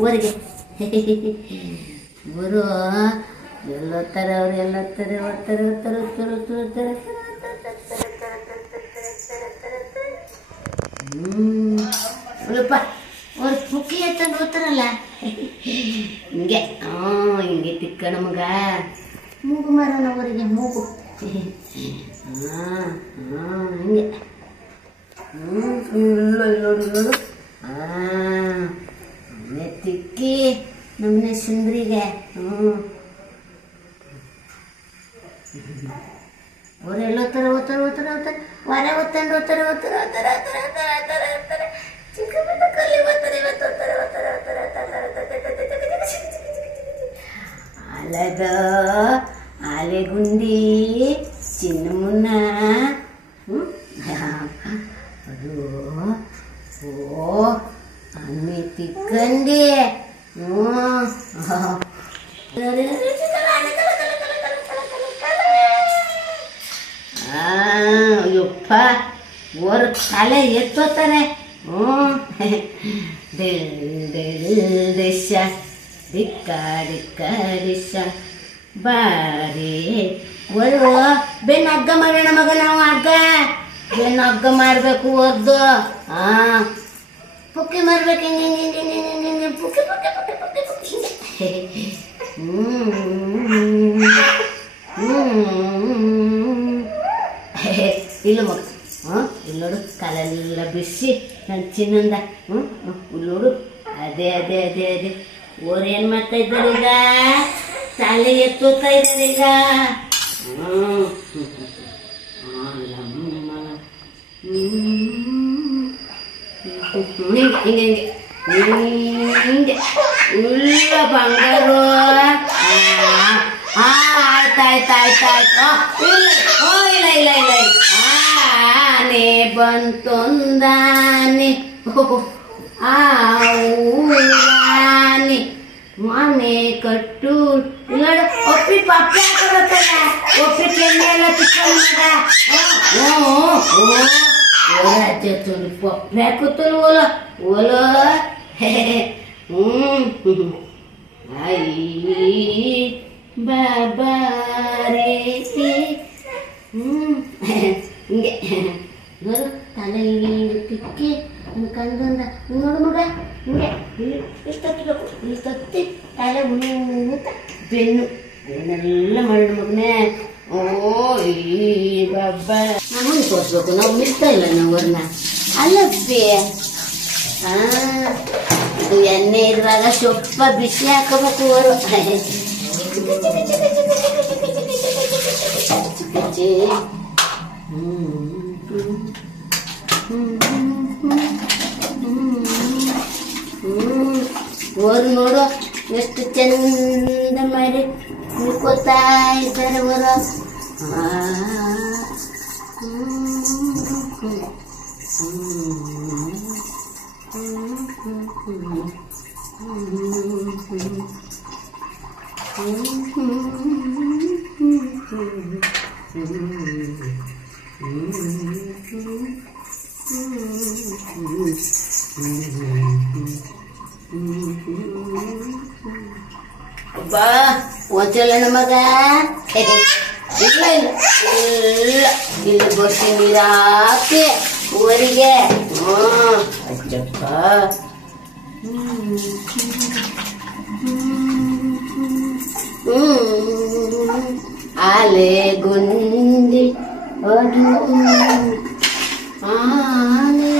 ಊರಿಗೆ ಗುರು ಎಲ್ಲೋತ್ತಾರೆ ಅವ್ರು ಎಲ್ಲೋತ್ತಾರೆ ಓದ್ತಾರೆ ಓದ್ತಾರೆ ಓದ್ತಾರೆ ಓದ್ತಾರೆ ಓದ್ತಾರೆ ಅಲ್ಲಪ್ಪ ಅವ್ರು ಪುಕ್ಕಿ ಎತ್ತಂದು ಓದ್ತಾರಲ್ಲ ಹಿಂಗೆ ಹಿಂಗೆ ತಿಕ್ಕ ನಮಗ ಮೂಗು ಮಾರೋಣ ಅವರಿಗೆ ಮೂಗು ಹಿಂಗೆ ನೋಡು ನೋಡು ನಮ್ಮನೆ ತಿಕ್ಕಿ ನಮ್ಮನೆ ಸುಂದ್ರಿಗೆ ಅವ್ರು ಎಲ್ಲೋತ್ತಾರೆ ಓದ್ತಾರೆ ಓದ್ತಾರೆ ಓದ್ತಾರೆ ಹೊರ ಓದ್ತಂಡು ಓದ್ತಾರೆ ಓದ್ತಾರೆ ಓದ್ತಾರೆ ಓದ್ತಾರೆ ಓದ್ತಾರೆ ಓದ್ತಾರೆ ಓದ್ತಾರೆ ಚಿಕ್ಕ ಪುಟ್ಟ ಕಲ್ಲಿ ಓದ್ತಾರೆ ಇವತ್ತು ಓದ್ತಾರೆ ಓದ್ತಾರೆ ಓದ್ತಾರೆ ಅಲದ ಆಲೆಗುಂದಿ ಚಿನ್ನ ಮುನ್ನ ಅದು ಓ ಅಮ್ಮಿ ತಿಕ್ಕಂಡಿ ಅಯ್ಯಪ್ಪ ಓರ್ ತಲೆ ಎತ್ತೋತಾರೆ ದಿಶ ದಿಕ್ಕ ದಿಕ್ಕ ದಿಶ ಬಾರಿ ಒಳ್ಳು ಬೆನ್ನು ಹಗ್ಗ ಮಾಡೋಣ ಮಗ ನಾವು ಹಗ್ಗ ಬೆನ್ನು ಹಗ್ಗ ಮಾಡಬೇಕು ಒದ್ದು ಪುಕ್ಕಿ ಮಾರ್ಬೇಕು ಹಿಂಗೆ ಹಿಂಗೆ ಹಿಂಗೆ ಹಿಂಗೆ ಹಿಂಗೆ ಪುಕ್ಕಿ ಪುಕ್ಕಿ ಪುಕ್ಕಿ ಪುಕ್ಕಿ ಪುಕ್ಕಿ ಇಲ್ಲ ಮಗ ಇಲ್ಲಿ ನೋಡು ಕಾಲೆಲ್ಲ ಬಿಸಿ ನನ್ನ ಚಿನ್ನಂದ ಇಲ್ಲಿ ನೋಡು ಅದೇ ಅದೇ ಅದೇ ಅದೇ ಓರ್ ಏನು ಮಾಡ್ತಾ ಇದ್ದಾರೆ ಈಗ ತಲೆ ಎತ್ತೋತಾ ಇದ್ದಾರೆ ಈಗ ಹಿಂಗೆ ಹಿಂಗೆ ಹಿಂಗೆ ಉಳ್ಳ ಬಂಗಾರು ಆಯ್ತಾಯ್ತಾಯ್ತಾಯ್ತು ಇಲ್ಲ ಇಲ್ಲ ಇಲ್ಲ ಇಲ್ಲ ಆನೆ ಬಂತೊಂದಾನೆ ಆನೆ ಮನೆ ಕಟ್ಟು ಇಲ್ಲ ಒಪ್ಪಿ ಪಪ್ಪೆ ಹಾಕೋತ್ತಲ್ಲ ಒಪ್ಪಿ ಕೆಣ್ಣೆ ಎಲ್ಲ ತಿಕ್ಕೊಂಡ ರಾಜ್ಯ ತುಳಿ ಪಪ್ಪೆ ಹಾಕುತ್ತಲ್ಲ ಓಲೋ ಓಲೋ ಐ ಬಾಬಾರೇ ಹಿಂಗೆ ನೋಡು ತಲೆ ಹಿಂಗೆ ತಿಕ್ಕಿ ಕಂದಂದ ನೋಡು ಮಗ ಹಿಂಗೆ ಇಲ್ಲಿ ತತ್ತಬೇಕು ಇಲ್ಲಿ ತತ್ತಿ ತಲೆ ಉಣ್ಣಿತ ಬೆನ್ನೆಲ್ಲ ಮಾಡಿ ಮಗನೇ ಓ ಈ ಬಾಬಾ ನಾವು ತೋರಿಸ್ಬೇಕು ನಾವು ನಿಲ್ತಾ ಇಲ್ಲ ನಾವು ಅವ್ರನ್ನ ಅಲ್ಲಪ್ಪಿ ಇದು ಎಣ್ಣೆ ಇರುವಾಗ ಸ್ವಲ್ಪ ಬಿಸಿ ಹಾಕೋಬೇಕು ಅವರು ಅವರು ನೋಡು ಎಷ್ಟು ಚಂದ ಮಾಡಿ ನಿಲ್ಕೋತಾ ಇದ್ದಾರೆ ಅವರು ಬಾ ಒಂಚಲ್ಲ ನಮಗ ಇಲ್ಲ ಇಲ್ಲ ಇಲ್ಲ ಇಲ್ಲಿ ಬಸಿ ನೀರಾಕಿ ಊರಿಗೆ ಅಜ್ಜಪ್ಪ ಆಲೆ ಗುಂಡಿ ಅದು ಆಲೆ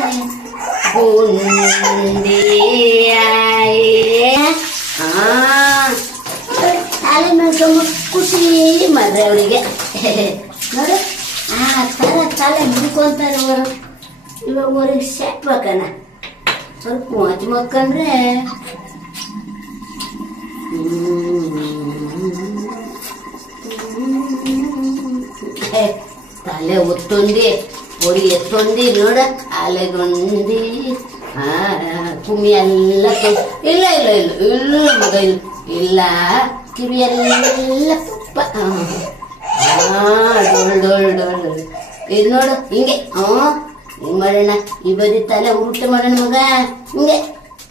ಗುಂಡಿ ತಲೆ ಮೇಲೆ ಖುಷಿ ಮಾಡ್ರೆ ಅವಳಿಗೆ ನೋಡು ಆ ಥರ ತಲೆ ಮುಡ್ಕೊಂತಾರೆ ಅವರು ಇವಾಗ ಊರಿಗೆ ಸೆಟ್ಬೇಕನ ಸ್ವಲ್ಪ ಮೋಜು ಮಕ್ಕಂಡ್ರೆ ತಲೆ ಒತ್ತೊಂದಿ ಒಡಿ ಎತ್ತೊಂದಿ ನೋಡ ಆಲೆಗೊಂದಿ ಕುಮ್ಮಿ ಎಲ್ಲ ಇಲ್ಲ ಇಲ್ಲ ಇಲ್ಲ ಇಲ್ಲ ಮಗ ಇಲ್ಲ ಕಿವಿ ಎಲ್ಲ ಡೋಳ್ ಇದು ನೋಡು ಹಿಂಗೆ ಹಿಂಗ್ ಮಾಡೋಣ. ಈ ಬರೀ ತಲೆ ಉರುಟೆ ಮಾಡೋಣ ಮಗ. ಹಿಂಗೆ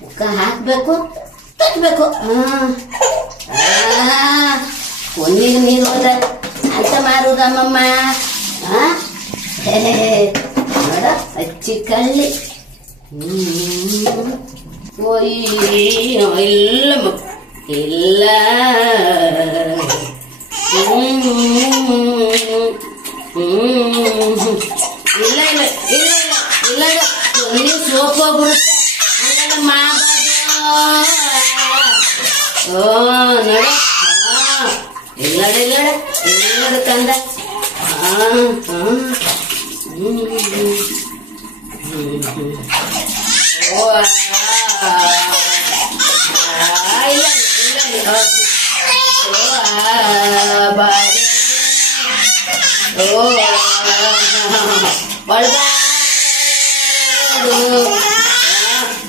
ಮುಖ ಹಾಕ್ಬೇಕು, ತಟ್ಬೇಕು. ಕೊನ್ನಿಗೆ ನೀರು ಹೋದ ಅಂತ ಮಾರುದಮ್ಮಮ್ಮ. ನೋಡ ಹಚ್ಚಿ ಕಳ್ಳಿ. ಇಲ್ಲ ಇಲ್ಲ ಇಲ್ಲ ಇಲ್ಲ ಇಲ್ಲ ಇಲ್ಲ ಇಲ್ಲ ಕೊಲ್ಲಿ ಸೋಪ್ ಹೋಗ್ಬಿಡುತ್ತೆ ಹಂಗೆಲ್ಲ ಮಾಡಬಾರ್ದು. ನೋಡ ಇಲ್ಲಡ ಇಲ್ಲಡ ಇಲ್ಲಡ ಕಂದ. ಇಲ್ಲ ಇಲ್ಲ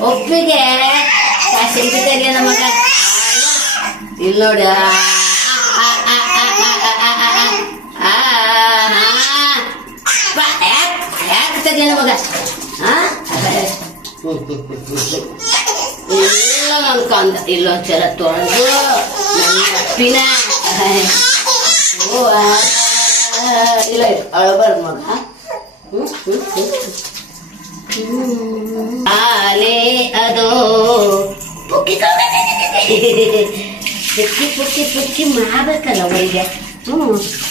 ಒಪ್ಪಿಗೆ ಕಾಶಿಲ್ಲ ನಮಗ. ಇಲ್ಲ ನೋಡಿ ಯಾಕೆ ತೆಗಿಯ ಮಗ. ಇಲ್ಲ ನನ್ ಕಂದ ಇಲ್ಲೊಂದ್ಸಲ ತೊಳೆದು ನನ್ನ ಅಪ್ಪಿನ. ಇಲ್ಲ ಅಳಬಾರ್ದು ಮಗ. ಆಲೆ ಅದು ಪುಕ್ಕಿ ಪುಕ್ಕಿ ಪುಕ್ಕಿ ಪುಕ್ಕಿ ಮಾಡ್ಬೇಕಲ್ಲ ಅವರಿಗೆ.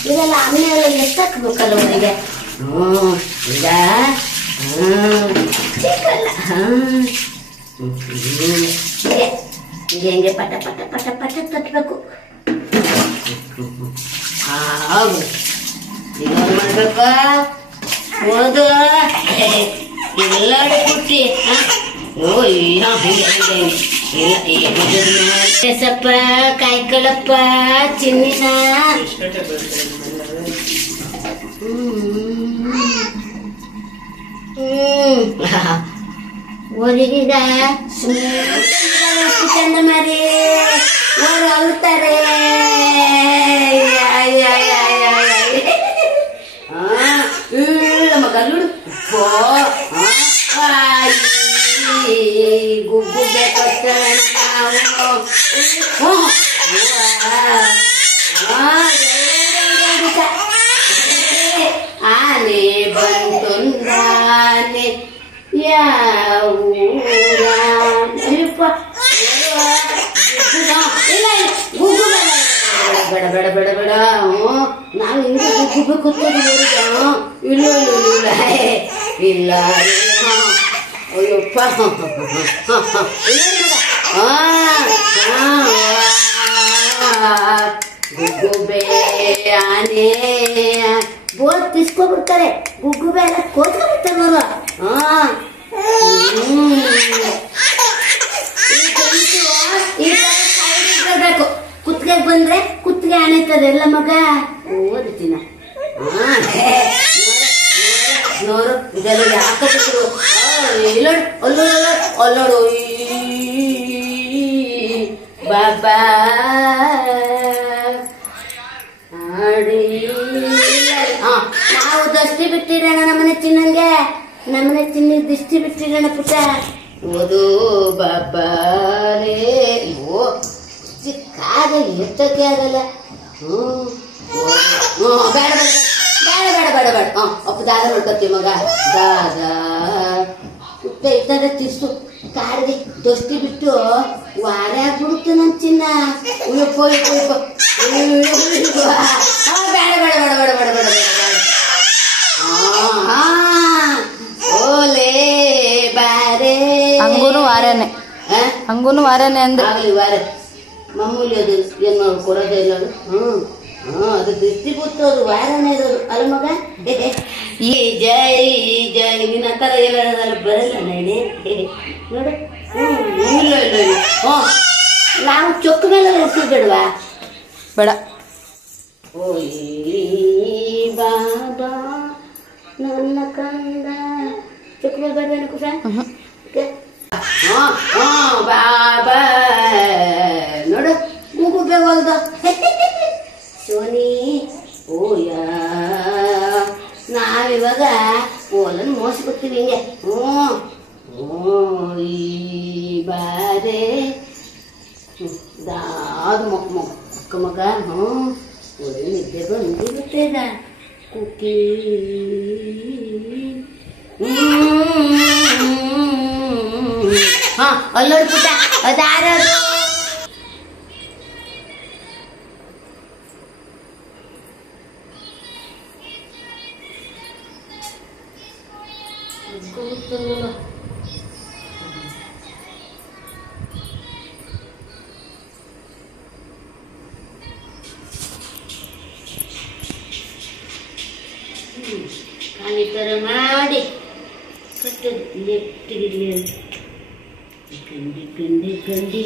ಇದೆಲ್ಲ ಆಮೇಲೆ ಎಷ್ಟಾಕ್ಬೇಕಲ್ಲ ಅವರಿಗೆ. ಈಗ ಹೀಗೆ ಹೆಂಗೆ ಪಟ ಪಟ ಪಟ ಪಟ ತಟ್ಟಬೇಕು. ಈಗ ಮಾಡ್ಬೇಕು ಓದು ಎಲ್ಲಾಡು ಪುಟ್ಟಿ. ಸಪ್ಪ ಕಾಯ್ಕೊಳಪ್ಪ ಚಿನ್ನಿನ. ಒರಿಗೀಗ ಚಂದ ಮಾರಿ ಓರು ಅಲ್ತಾರೆ. ಮಗ ಗುಗ್ಗು ಬೇಕತ್ತ ಆನೆ ಬಂತೊಂದಾನೆ ಬೇಡ ಬೇಡ ಬೇಡ ಬೇಡ. ನಾವು ಹಿಂಗೆ ಗುಗ್ಗು ಕೂತ್ಕೊಂಡು ಇಲ್ಲ ಇಲ್ಲ ಇಲ್ಲ ಅಯ್ಯಪ್ಪ. ಗುಗ್ಗುಬೆ ಆನೆ ಬೋಲ್ ತಿಸ್ಕೊಬಿಡ್ತಾರೆ. ಗುಗ್ಗುಬೆ ಎಲ್ಲ ಕೋತ್ಕೊಬಿಡ್ತಾರೆ ಅವರು. ಬೇಕು ಕುತ್ತಿಗೆ ಬಂದ್ರೆ ಕುತ್ತಿಗೆ ಆನೆತದೆ ಎಲ್ಲ ಮಗ. ಓದಿನ ನೋಡು ಇದೆಲ್ಲ ಯಾಕಬಿಟ್ರು. ಇಲ್ಲೋಡು ಅಲ್ಲೋಡು ಅಲ್ಲೋಡು ಬಾಬಾ ನಾವು ದೃಷ್ಟಿ ಬಿಟ್ಟಿರೋಣ. ನಮ್ಮನೆ ಚಿನ್ನಂಗೆ ನಮ್ಮನೆ ಚಿನ್ನ ದೃಷ್ಟಿ ಬಿಟ್ಟಿರೋಣ ಪುಟ್ಟ. ಓದು ಬಾಬಾರೇ. ಓ ಕಾದ ಎತ್ತಕ್ಕೆ ಆಗಲ್ಲ. ಬೇಡ ಬೇಡ ಬೇಡ ಬೇಡ ಬೇಡ ಬೇಡ. ಅಪ್ಪ ದಾದ ಮಾಡ್ಕೊತೀವಿ ಮಗ. ದಾದ ಪುಟ್ಟ ಇದ್ದಾಗ ತಿರ್ಸು ಕಾಡಿಗೆ ದೋಸ್ತಿ ಬಿಟ್ಟು ವಾರ ಆಗ್ಬಿಡುತ್ತೆ ನನ್ ಚಿನ್ನ. ಉಳಪ್ಪ ಉಳಪ್ಪ ಬೇಡ ಬೇಡ ಬೇಡ ಬೇಡ ಬೇಡ ಬೇಡ ಬೇಡ. ಓಲೇ ಬಾರೇ ಹಂಗೂನು ವಾರನೆ ಹಂಗೂನು ವಾರನೆ ಅಂದ್ರೆ ಆಗಲಿ ವಾರ ಮಾಮೂಲಿ. ಅದು ಏನ್ ಮಾಡಿ ಕೊಡೋದೇ ಇಲ್ಲ ಅದು. ಅದು ದೃಷ್ಟಿ ಬಿಟ್ಟೋದು ವಾರನೇ ಇರೋದು ಅಲ್ಲ ಮಗ. ಈ ಜೈ ಜೈ ನಿನ್ನ ತರ ಎಲ್ಲ ಬರಲ್ಲ ನಡಿ ನೋಡು. ಇಲ್ಲ ಇಲ್ಲ ಇಲ್ಲ. ನಾವು ಚೊಕ್ಕ ಮೇಲೆ ಇರ್ತಿದ್ದೇಳುವ ಬೇಡ. ಓಯ್ ಬಾಬಾ ನನ್ನ ಕಂದ ಚೊಕ್ಕ ಮೇಲೆ ಬರ್ಬೇನ ಕುಸ. ಬಾಬಾ ನೋಡು ಮುಗುಬೆ ಹೋಲ್ದು. ಓನಿ ಓಯ. ನಾವಿವಾಗ ಓಲನ್ನು ಮೋಸ್ಕೊತೀವಿ ಹಿಂಗೆ. ಓಯ್ ಬಾರೆ ದಾದ ಮಕ್ಕ ಮಗ. ಒಳ್ಳೆ ನಿದ್ದೆ ಬಂದಿರುತ್ತೇದ ಕುಕ್ಕಿ. ಅಲ್ಲೋಡ್ ಪುಟ್ಟ ಅದಾರದು. ಖಾಲಿ ಥರ ಮಾಡಿ ಕಟ್ಟದು ಲೆಫ್ಟಿಗಿರಲಿ ಅಂತ ಗಂಡಿ ಗಂಡಿ ಗಂಡಿ.